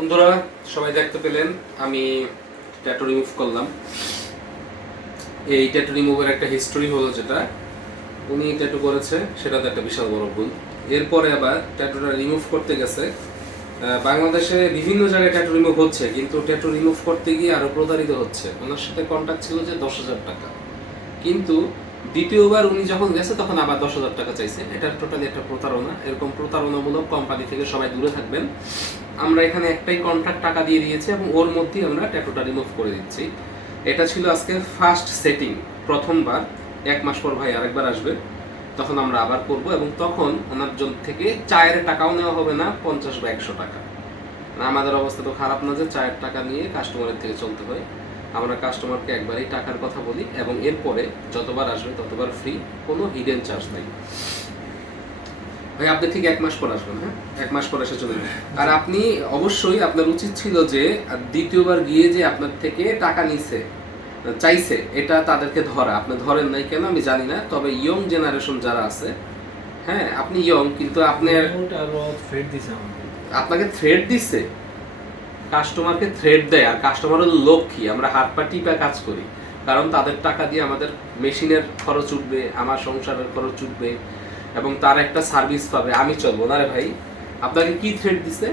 বন্ধুরা সবাই দেখতে পেলেন আমি ট্যাটু রিমুভ করলাম। এই ট্যাটু রিমুভের একটা হিস্টোরি হলো, যেটা উনি ট্যাটু করেছে সেটাতে একটা বিশাল বড় ভুল। এরপরে আবার ট্যাটুটা রিমুভ করতে গেছে। বাংলাদেশে বিভিন্ন জায়গায় ট্যাটু রিমুভ হচ্ছে, কিন্তু ট্যাটু রিমুভ করতে গিয়ে আরো প্রতারিত হচ্ছে। ওনার সাথে কন্ট্যাক্ট ছিল যে 10,000 টাকা, কিন্তু দ্বিতীয়বার উনি যখন গেছে তখন আবার 10,000 টাকা চাইছে। এটা টোটালি একটা প্রতারণা। এরকম প্রতারণামূলক কোম্পানি থেকে সবাই দূরে থাকবেন। আমরা এখানে একটাই কন্ট্রাক্ট টাকা দিয়ে দিয়েছি এবং ওর মধ্যেই আমরা ট্যাটুটা রিমুভ করে দিচ্ছি। এটা ছিল আজকে ফার্স্ট সেটিং, প্রথমবার। 1 মাস পর ভাই আরেকবার আসবে, তখন আমরা আবার করব এবং তখন ওনার জন্য থেকে চায়ের টাকাও নেওয়া হবে না, 50 বা 100 টাকা। আমাদের অবস্থা তো খারাপ না যে চায়ের টাকা নিয়ে কাস্টমারের থেকে চলতে হয়। আমরা কাস্টমারকে একবারই টাকার কথা বলি এবং এরপরে যতবার আসবে ততবার ফ্রি, কোনো হিডেন চার্জ নাই। ভাই আপনি ঠিক 1 মাস পর আসবেন, হ্যাঁ 1 মাস পর এসে চলে যাবেন। আর আপনি অবশ্যই, আপনার উচিত ছিল যে দ্বিতীয়বার গিয়ে যে আপনার থেকে টাকা চাইছে এটা তাদেরকে ধরা। আপনি ধরেন নাই কেন আমি জানি না, তবে ইয়ং জেনারেশন যারা আছে, হ্যাঁ আপনি ইয়ং কিন্তু আপনাকে থ্রেড দিচ্ছে। কাস্টমারকে থ্রেড দেয়, আর কাস্টমার হলো লক্ষ্মী। আমরা হাত পা টিপা কাজ করি, কারণ তাদের টাকা দিয়ে আমাদের মেশিনের খরচ উঠবে, আমার সংসারের খরচ উঠবে এবং তার একটা সার্ভিস পাবে, আমি চলবো না। রে ভাই আপনাকে কি থ্রেড দিছে?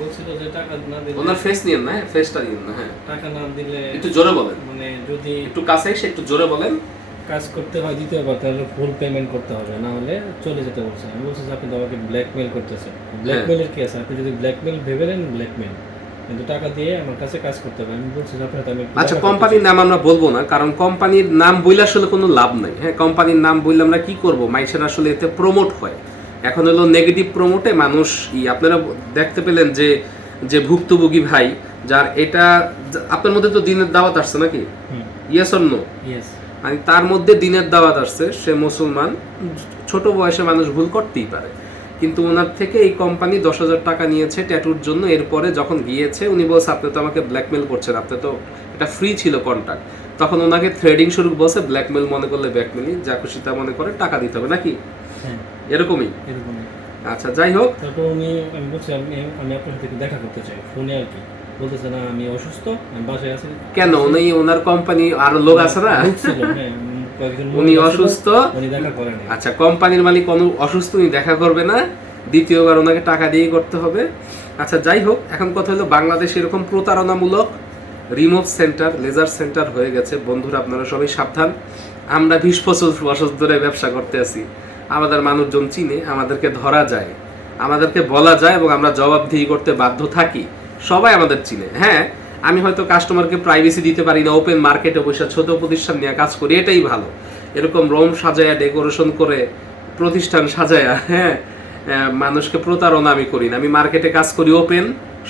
বলছিল যে টাকা না দিলে ওনার ফেস নিয়েন না, ফেসটা নিয়েন না। হ্যাঁ টাকা না দিলে একটু জোরে বলেন, মানে যদি একটু কাছে এসে একটু জোরে বলেন। কাজ করতে হয় দ্বিতীয়বার, তাহলে ফুল পেমেন্ট করতে হবে, না হলে চলে যেতে বলছে। আমি বলছি যে আপনি তো আমাকে ব্ল্যাকমেল করতেছেন। ব্ল্যাকমেলের কি আছে? আপনি যদি ব্ল্যাকমেল ভেবে নেন ব্ল্যাকমেল, কিন্তু টাকা দিয়ে আমার কাছে কাজ করতে হবে। আমি বলছি যে আপনার আমি আচ্ছা কোম্পানির নাম আমরা বলবো না, কারণ কোম্পানির নাম বইলে আসলে কোনো লাভ নাই। হ্যাঁ কোম্পানির নাম বললে আমরা কি করব, মানুষের আসলে এতে প্রমোট হয়। এখন হলো নেগেটিভ প্রমোটে মানুষ আপনারা দেখতে পেলেন যে যে ভুক্তভোগী ভাই যার এটা, আপনার মধ্যে তো দিনের দাওয়াত আসছে নাকি? Yes or no? ইয়েস। মানে তার মধ্যে দিনের দাওয়াত আসছে, সে মুসলমান, ছোট বয়সে মানুষ ভুল করতেই পারে। কিন্তু ওনার থেকে এই কোম্পানি 10,000 টাকা নিয়েছে ট্যাটুর জন্য। এরপরে যখন গিয়েছে উনি বলছে আপনি তো আমাকে ব্ল্যাকমেল করছেন, আপনি তো এটা ফ্রি ছিল কন্ট্রাক্ট। তখন ওনাকে থ্রেডিং শুরু বলছে, ব্ল্যাকমেল মনে করলে ব্ল্যাকমেলই, যা খুশি তা মনে করে টাকা দিতে হবে নাকি? এরকমই। আচ্ছা যাই হোক, তারপর আমি বলছি আমি আপনার সাথে দেখা করতে চাই ফোনে, আর কি বলতেছে না আমি অসুস্থ, আমি বাসায় আছি। কেন উনি ওনার কোম্পানি আরো লোক আছে না? উনি অসুস্থ, উনি দেখা করেন। আচ্ছা কোম্পানির মালিক অসুস্থ, উনি দেখা করবে না, দ্বিতীয়বার ওনাকে টাকা দিয়েই করতে হবে। আচ্ছা যাই হোক, এখন কথা হলো বাংলাদেশে এরকম প্রতারণামূলক রিমুভ সেন্টার, লেজার সেন্টার হয়ে গেছে। বন্ধুরা আপনারা সবাই সাবধান। আমরা 20 বছর ধরে ব্যবসা করতে আছি, আমাদের মানুষজন চিনে, আমাদেরকে ধরা যায়, আমাদেরকে বলা যায় এবং আমরা জবাবদিহি করতে বাধ্য থাকি। সবাই আমাদের চিনে। হ্যাঁ আমি হয়তো কাস্টমারকে প্রাইভেসি দিতে পারি না, ওপেন মার্কেটে বসে ছোট প্রতিষ্ঠান নিয়ে কাজ করি, এটাই ভালো। এরকম রোম সাজায়া, ডেকোরেশন করে, প্রতিষ্ঠান সাজায়া, হ্যাঁ মানুষকে প্রতারণা আমি করি না। আমি মার্কেটে কাজ করি ওপেন,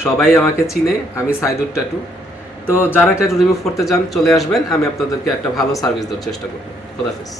সবাই আমাকে চিনে, আমি সাইদুর ট্যাটু। তো যারা ট্যাটু রিমুভ করতে চান চলে আসবেন, আমি আপনাদেরকে একটা ভালো সার্ভিস দেওয়ার চেষ্টা করবো। খোদাফেজ।